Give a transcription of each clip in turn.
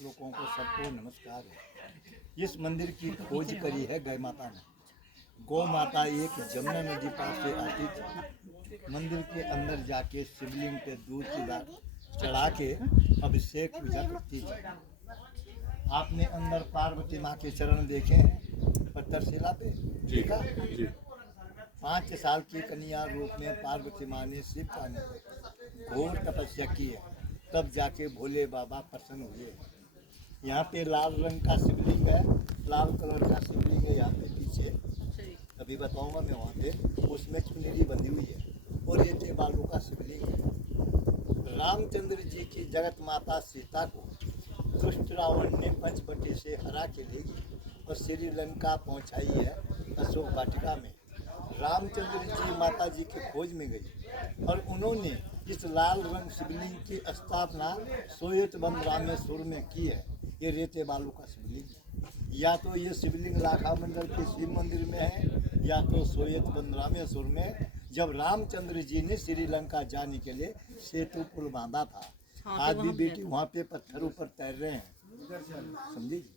लोगों को सबको नमस्कार है। इस मंदिर की खोज करी है गौ माता ने। गौ माता एक जमुना नदी पास से आती थी। मंदिर के अंदर जाके शिवलिंग पे दूध की दाल चढ़ा के अभिषेक पूजा करती थी। आपने अंदर पार्वती माँ के चरण देखे हैं पत्थर शिला पे? देखा? 5 साल की कन्या रूप में पार्वती माँ ने शिव का घोर तपस्या की है, तब जाके भोले बाबा प्रसन्न हुए। यहाँ पे लाल रंग का शिवलिंग है, लाल कलर का शिवलिंग है यहाँ पे पीछे, अभी बताऊंगा मैं। वहाँ पे उसमें चुनरी बंधी हुई है और ये बालू का शिवलिंग है। रामचंद्र जी की जगत माता सीता को दुष्ट रावण ने पंचवटी से हरा के ले गई और श्रीलंका पहुँचाई है अशोक वाटिका में। रामचंद्र जी माता जी की खोज में गई और उन्होंने इस लाल रंग शिवलिंग की स्थापना सोयतबंद रामेश्वर में की है। ये रेते बालू का शिवलिंग, या तो ये शिवलिंग लाखा मंडल के शिव मंदिर में है या तो सोयतबंद रामेश्वर में, जब रामचंद्र जी ने श्रीलंका जाने के लिए सेतु पुल बांधा था। आज भी बेटी वहाँ पे पत्थरों पर तैर रहे हैं, समझे जी।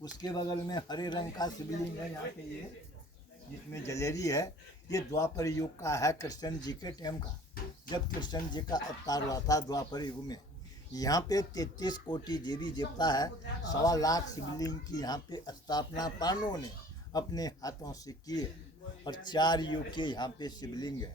उसके बगल में हरे रंग का शिवलिंग है यहाँ पे, ये जिसमें जलेरी है। ये द्वापर युग का है, कृष्ण जी के टाइम का, जब कृष्ण जी का अवतार हुआ था द्वापर युग में। यहाँ पे 33 कोटि देवी देवता है, 1.25 लाख शिवलिंग की यहाँ पे स्थापना पांडवों ने अपने हाथों से की है और 4 युग के यहाँ पे शिवलिंग है।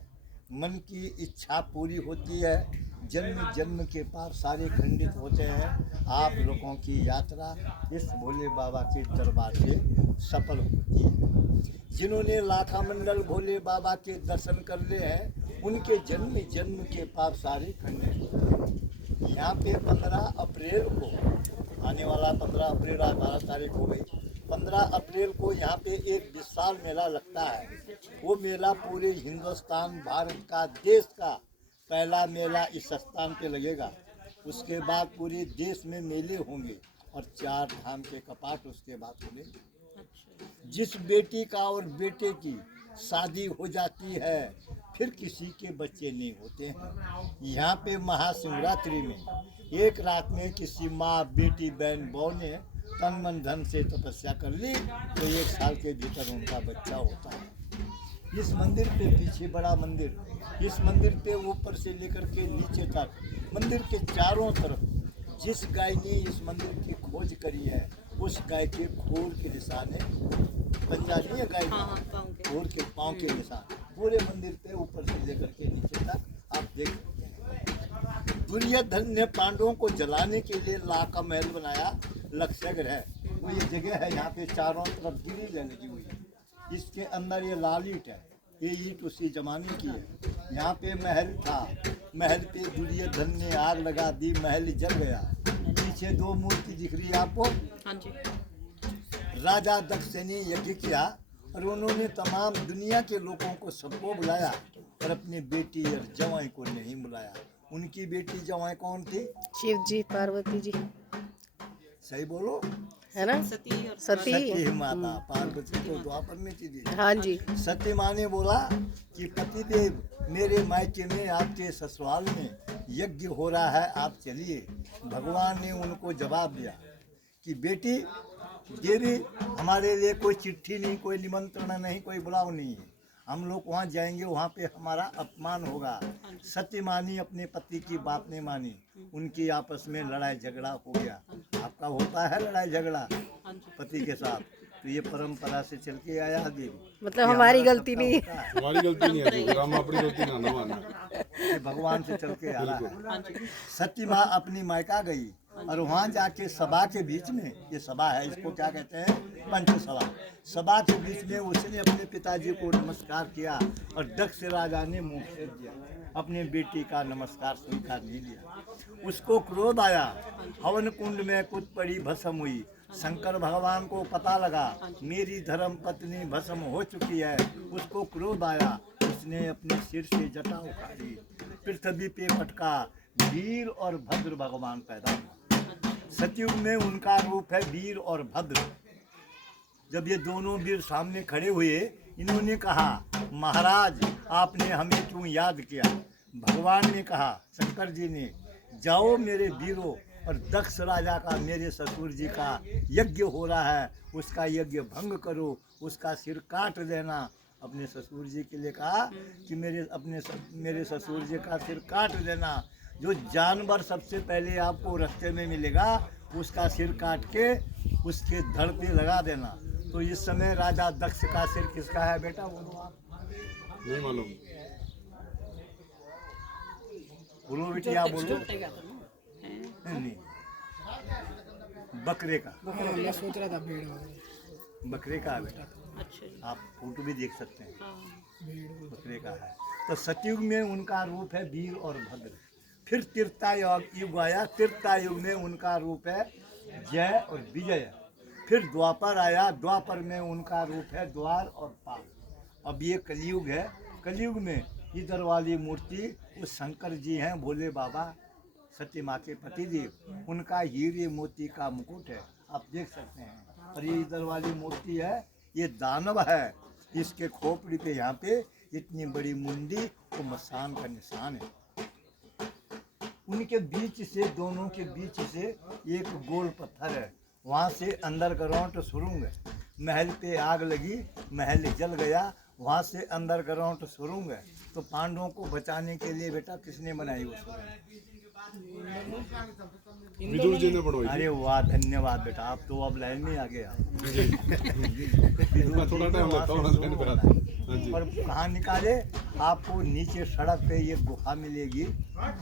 मन की इच्छा पूरी होती है, जन्म जन्म के पाप सारे खंडित होते हैं। आप लोगों की यात्रा इस भोले बाबा के दरबार से सफल होती है। जिन्होंने लाखा मंडल भोले बाबा के दर्शन कर लिए हैं, उनके जन्म जन्म के पाप सारे खंडित होते हैं। यहाँ पे 15 अप्रैल को आने वाला 15 अप्रैल आज 12 तारीख हो गई। 15 अप्रैल को यहाँ पे एक विशाल मेला लगता है। वो मेला पूरे हिंदुस्तान भारत का देश का पहला मेला इस स्थान पे लगेगा। उसके बाद पूरे देश में मेले होंगे और 4 धाम के कपाट उसके बाद होंगे। जिस बेटी का और बेटे की शादी हो जाती है फिर किसी के बच्चे नहीं होते हैं। यहाँ पे महाशिवरात्रि में एक रात में किसी माँ बेटी बहन बहू ने तन मन धन से तपस्या कर ली तो 1 साल के भीतर उनका बच्चा होता है। इस मंदिर पे पीछे बड़ा मंदिर, इस मंदिर पे ऊपर से लेकर के नीचे तक मंदिर के चारों तरफ जिस गाय ने इस मंदिर की खोज करी है उस गाय के खोर के निशान है। पंजा नहीं है गाय के खोर के पाँव के निशान पूरे मंदिर पे ऊपर से लेकर के नीचे तक आप देख सकते हैं। दुर्योधन ने पांडवों को जलाने के लिए लाह का महल बनाया, लक्षगृह है वो ये जगह है। यहाँ पे चारों तरफ गिरी लगी हुई है, इसके अंदर ये लाल ईंट है, ये ईंट उसी जमाने की है। यहाँ पे महल था, महल पे दुर्योधन ने आग लगा दी, महल जल गया। पीछे 2 मूर्ति दिख रही है आपको। हाँ जी। राजा दक्ष ने यज्ञ किया और उन्होंने तमाम दुनिया के लोगों को सबको बुलाया और अपनी बेटी और जवाई को नहीं बुलाया। उनकी बेटी जवाई कौन थी? शिव जी, पार्वती जी। सही बोलो, है ना? सती माता पार्वती को द्वापर में थी। हाँ जी। सती माँ ने बोला कि पतिदेव मेरे मायके में आपके ससुराल में यज्ञ हो रहा है, आप चलिए। भगवान ने उनको जवाब दिया कि बेटी देवी हमारे लिए कोई चिट्ठी नहीं, कोई निमंत्रण नहीं, कोई बुलाव नहीं है। हम लोग वहाँ जाएंगे, वहाँ पे हमारा अपमान होगा। सती मानी अपने पति की बात नहीं मानी, उनकी आपस में लड़ाई झगड़ा हो गया। आपका होता है लड़ाई झगड़ा पति के साथ, तो ये परंपरा से चल के आया देवी। मतलब हमारी गलती नहीं है, हमारी गलती नहीं है, हम अपनी गलती ना माने, ये भगवान से चल के आ रहा है। सती माँ अपनी मायका गई और वहाँ जाके सभा के बीच में, ये सभा है, इसको क्या कहते हैं? पंचसभा। सभा के बीच में उसने अपने पिताजी को नमस्कार किया और दक्ष राजा ने मुँह फेर दिया, अपने बेटी का नमस्कार स्वीकार नहीं लिया। उसको क्रोध आया, हवन कुंड में कूद पड़ी, भस्म हुई। शंकर भगवान को पता लगा मेरी धर्म पत्नी भस्म हो चुकी है, उसको क्रोध आया, उसने अपने सिर से जटा उखाड़ी, पृथ्वी पे पटका, वीर और भद्र भगवान पैदा हुआ। सतयुग में उनका रूप है वीर और भद्र। जब ये दोनों वीर सामने खड़े हुए, इन्होंने कहा महाराज आपने हमें क्यों याद किया? भगवान ने कहा, शंकर जी ने, जाओ मेरे वीरों और दक्ष राजा का मेरे ससुर जी का यज्ञ हो रहा है, उसका यज्ञ भंग करो, उसका सिर काट देना। अपने ससुर जी के लिए कहा कि मेरे ससुर जी का सिर काट देना। जो जानवर सबसे पहले आपको रास्ते में मिलेगा उसका सिर काट के उसके धड़ पे लगा देना। तो इस समय राजा दक्ष का सिर किसका है बेटा, बोलो आप। नहीं मालूम। बोलो बिटिया बोलो। नहीं, बकरे का। मैं सोच रहा था भेड़ बकरे का है बेटा, अच्छा। आप फोटो भी देख सकते हैं, बकरे का है। तो सतयुग में उनका रूप है वीर और भद्र। फिर त्रेता युग आया, त्रेता युग में उनका रूप है जय और विजय। फिर द्वापर आया, द्वापर में उनका रूप है द्वार और पाल। अब ये कलयुग है, कलयुग में इधर वाली मूर्ति उस शंकर जी हैं, भोले बाबा सती माँ के पतिदेव, उनका हीरे मोती का मुकुट है, आप देख सकते हैं। और ये इधर वाली मूर्ति है, ये दानव है, इसके खोपड़ी पे यहाँ पे इतनी बड़ी मुंडी वो मसान का निशान है। उनके बीच से, दोनों के बीच से एक गोल पत्थर है, वहाँ से अंदर ग्राउंड सुरुंग है। महल पे आग लगी, महल जल गया, वहाँ से अंदर ग्राउंड सुरुंग है। तो पांडवों को बचाने के लिए बेटा किसने बनाई वो सुरुंग? विदुर जी ने बनवाई थी। अरे वाह, धन्यवाद बेटा, आप तो अब लाइन में आ गए आप। मैं थोड़ा टाइम लगता हूँ लाइन पे आता। हाँ जी। और कहाँ निकाले आपको? नीचे सड़क पे ये गुफा मिलेगी।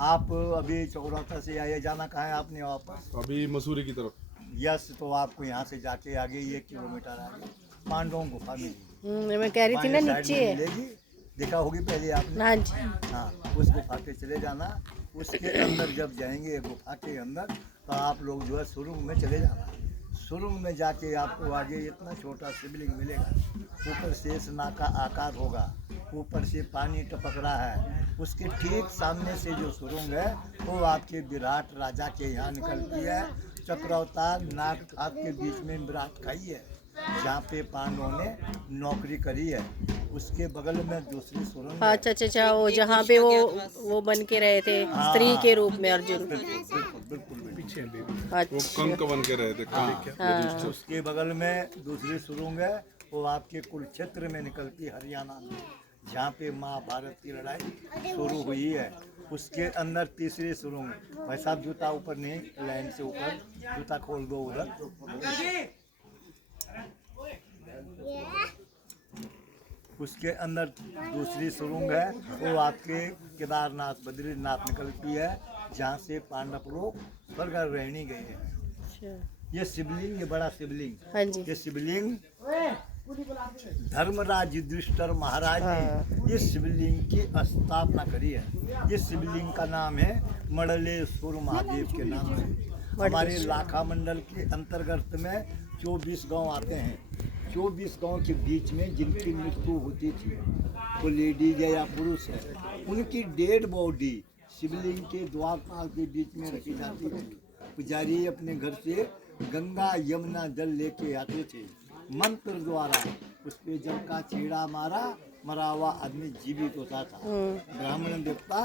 आप अभी चौराता से आए, जाना कहाँ है आपने वापस? अभी मसूरी की तरफ। यस, तो आपको यहाँ से जाके आगे 1 किलोमीटर आगे पांडवों गुफा मिलेगी। मैं कह रही थी ना बाएं साइड नीचे में है। मिलेगी, देखा होगी पहले आपने। हाँ जी। हाँ, उस गुफा पे चले जाना। उसके अंदर जब जाएंगे गुफा के अंदर, तो आप लोग जो है सुरुंग में चले जाना। सुरुंग में जाके आपको आगे इतना छोटा शिवलिंग मिलेगा, ऊपर शेष नाग का आकार होगा, ऊपर से पानी टपक रहा है। उसके ठीक सामने से जो सुरुंग है वो आपके विराट राजा के यहाँ निकलती है। चक्रअवतार नाग खात के बीच में विराट खाई है, जहाँ पे पांडवों ने नौकरी करी है। उसके बगल में दूसरी सुरंग है। अच्छा अच्छा अच्छा, वो जहाँ पे वो बन के रहे थे स्त्री के रूप में अर्जुन। बिल्कुल बिल्कुल पीछे। वो अच्छा। कंक बन के रहे थे। हाँ। उसके बगल में दूसरी सुरंग है, वो आपके कुरुक्षेत्र में निकलती है, हरियाणा में, जहाँ पे महाभारत की लड़ाई शुरू हुई है। उसके अंदर तीसरी सुरंग। भाई साहब जूता ऊपर नहीं, लाइन से ऊपर जूता खोल दो उधर। उसके अंदर दूसरी सुरंग है, वो आपके केदारनाथ बद्रीनाथ निकलती है, जहाँ से पांडव लोग स्वर्ग रहने गए हैं। अच्छा। ये शिवलिंग, ये बड़ा शिवलिंग, हाँ जी। ये शिवलिंग धर्मराज युधिष्ठिर महाराज ने ये शिवलिंग की स्थापना करी है। ये शिवलिंग का नाम है मड़लेश्वर महादेव के नाम से। हमारे लाखा मंडल के अंतर्गत में 24 गांव आते हैं। 24 गांव के बीच में जिनकी मृत्यु होती थी, वो लेडीज है या पुरुष है, उनकी डेड बॉडी शिवलिंग के द्वारपाल के बीच में रखी जाती थी। पुजारी अपने घर से गंगा यमुना जल लेके आते थे, मंत्र द्वारा उस पे जल का छेड़ा मारा, मरा हुआ आदमी जीवित होता था। ब्राह्मण देवता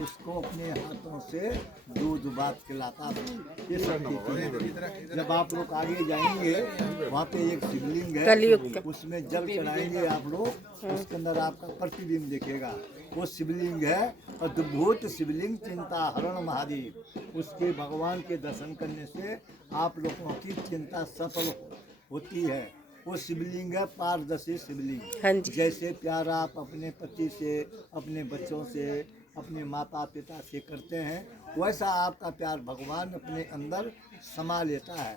उसको अपने हाथों से दूध भात खिलाता था। ये सब रीति। जब आप लोग आगे जाएंगे, वहाँ पे एक शिवलिंग है, उसमें जल चढ़ाएंगे आप लोग, उसके अंदर आपका प्रतिबिंब दिखेगा। वो शिवलिंग है अद्भुत शिवलिंग, चिंता हरण महादेव। उसके भगवान के दर्शन करने से आप लोगों की चिंता सफल होती है। वो शिवलिंग है पारदर्शी शिवलिंग। हाँ जी। जैसे प्यार आप अपने पति से, अपने बच्चों से, अपने माता पिता से करते हैं, वैसा आपका प्यार भगवान अपने अंदर समा लेता है।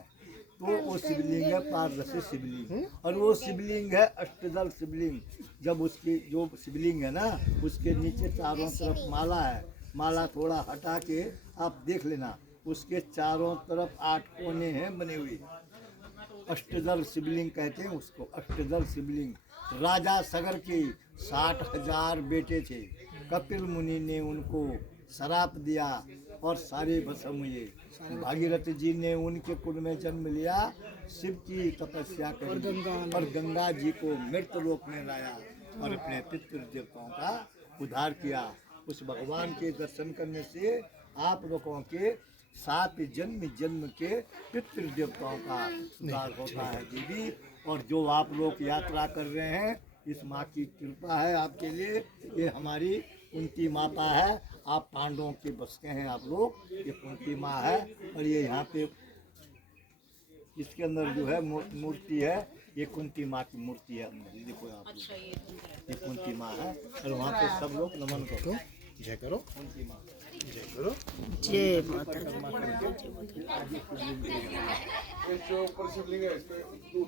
तो वो शिवलिंग है पारदर्शी शिवलिंग। और वो शिवलिंग है अष्टदल शिवलिंग। जब उसकी जो शिवलिंग है ना, उसके नीचे चारों तरफ माला है, माला थोड़ा हटा के आप देख लेना, उसके चारों तरफ 8 कोने हैं बने हुए। अष्टदल शिवलिंग कहते हैं उसको, अष्टदल शिवलिंग। राजा सगर के 60,000 बेटे थे। कपिल मुनि ने उनको श्राप दिया और सारे भस्म हुए। भागीरथ जी ने उनके कुल में जन्म लिया, शिव की तपस्या करी और गंगा जी को मृत्यु लोक में लाया और अपने पितृ देवताओं का उद्धार किया। उस भगवान के दर्शन करने से आप लोगों के सात जन्म जन्म के पितृ देवताओं का उद्धार होता है देवी। और जो आप लोग यात्रा कर रहे हैं, इस माँ की कृपा है आपके लिए। ये हमारी कुंती माता है, आप पांडवों के बस के हैं आप लोग। ये कुंती माँ है और ये यहाँ पे इसके अंदर जो है मूर्ति है, ये कुंती माँ की मूर्ति है अंदर। ये देखो आप लोग, ये कुंती माँ है। और वहाँ पे सब लोग नमन करो, जय करो, कुंती माँ जय करो। जय माता दी। परिक्रमा करके आगे शिवलिंग पे जाना है। जो ऊपर शिवलिंग है इसके